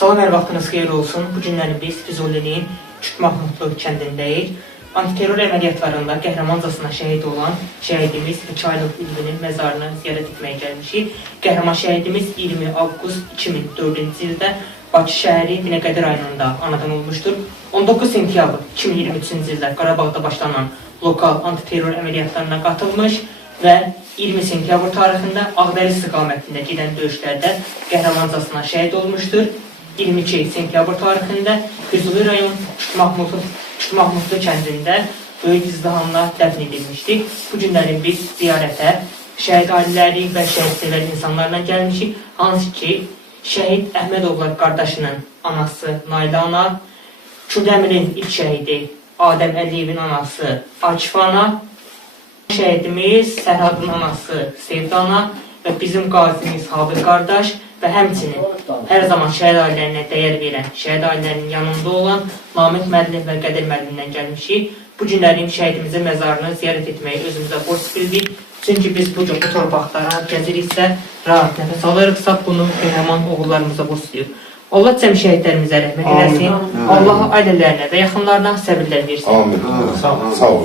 Salam, hər vaxtınız xeyir olsun. Bu günləri biz Füzulinin Küt Mahmudlu kəndindəyik. Antiterror əməliyyatlarında qəhrəmancasına şəhid olan şəhidimiz Mikailov Ülvinin məzarını ziyarət etməyə gəlmişik. Qəhrəman şəhidimiz 20 avqust 2004-cü ildə Bakı şəhəri Binəqədi rayonunda anadan olmuşdur. 19 sentyabr 2023-cü ildə Qarabağda başlanan lokal antiterror əməliyyatlarına qatılmış və 20 sentyabr tarixində Ağdərə istiqamətində gedən döyüşlərdə qəhrəmancasına şəhid olmuşdur. 22 sentyabr tarixində Füzuli rayon Küt Mahmudlu kəndində böyük izdihamla dəfn edilmişdik. Bu günlərin biz ziyarətə şəhid ailələri və şəhidsever insanlarla gəlmişik. Hansı ki, şəhid Əhmədovlar qardaşının anası Nailə ana, Kürdəmirin ilk şəhidi Adəm Əliyevin anası Akif ana, şəhidimiz Sərhadın anası Sevda ana və bizim qazimiz Habil qardaş və həmçinin hər zaman şəhid ailələrinə dəyər verən, şəhid ailələrinin yanında olan Namiq müəllim və Qədir müəllimdən gəlmişik. Bu günlərin şəhidimizin məzarını ziyarət etməyi özümüzə borc bildik. Çünki biz bu gün bu torpaqlara gəliriksə, rahat nəfəs alırıqsa, bunu qəhrəman oğullarımıza borcluyuq. Allah cəm şəhidlərimizə rəhmət eləsin. Allah ailələrinə və yaxınlarına səbirlər versin. Amin. Sağ ol.